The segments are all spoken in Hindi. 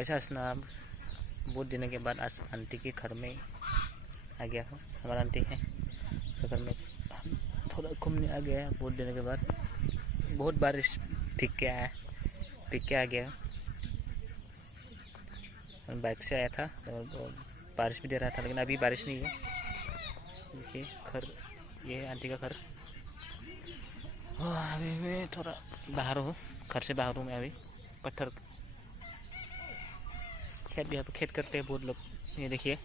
कैसा स्नाप। बहुत दिनों के बाद आज आंटी के घर में आ गया हूँ। हमारा आंटी है तो घर में हम थोड़ा घूमने आ गया है बहुत दिनों के बाद। बहुत बारिश भीग के आ गया। बाइक से आया था और बारिश भी दे रहा था, लेकिन अभी बारिश नहीं है। देखिए घर, ये है आंटी का घर। अभी मैं थोड़ा बाहर हूँ, घर से बाहर हूँ मैं अभी। पत्थर खेत भी, यहाँ पे खेत करते हैं बहुत लोग। ये देखिए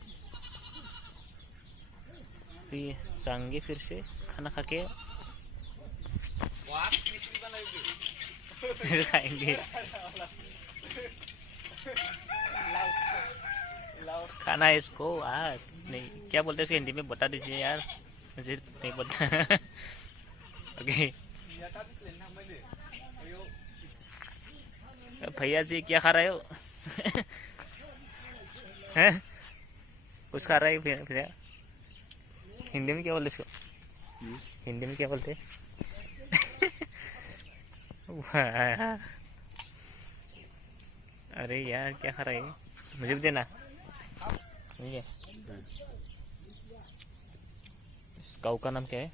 फिर जाएंगे, फिर से खाना खा के खाएंगे। खाना है इसको आज नहीं, क्या बोलते हैं इसको हिंदी में बता दीजिए यार, मुझे नहीं पता। ओके भैया जी क्या खा रहे हो? हैं? कुछ खा रहे हो भैया? हिंदी में क्या बोलते इसको? हिंदी में क्या बोलते? अरे यार क्या खा रहे हैं, मुझे भी देना। ठीक है, इस गाँव का नाम क्या है?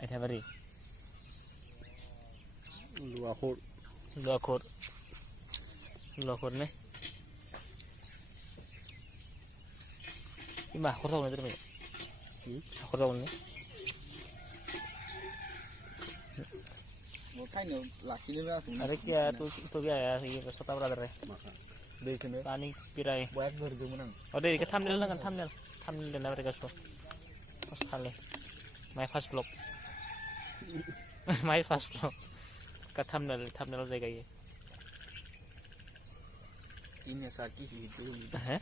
अच्छा बरी लुआखोर ने इमा हाखर जावनाय जाबाय। हाखर जावनाय अरे क्या तू भी आया ये सता ब्रादर है पानी पिराय और दे के थंबनेल नांगोन, थंबनेल देना बारे गासो फर्स्ट खाले my first blog. My first blog का थंबनेल जाएगा ये। हैं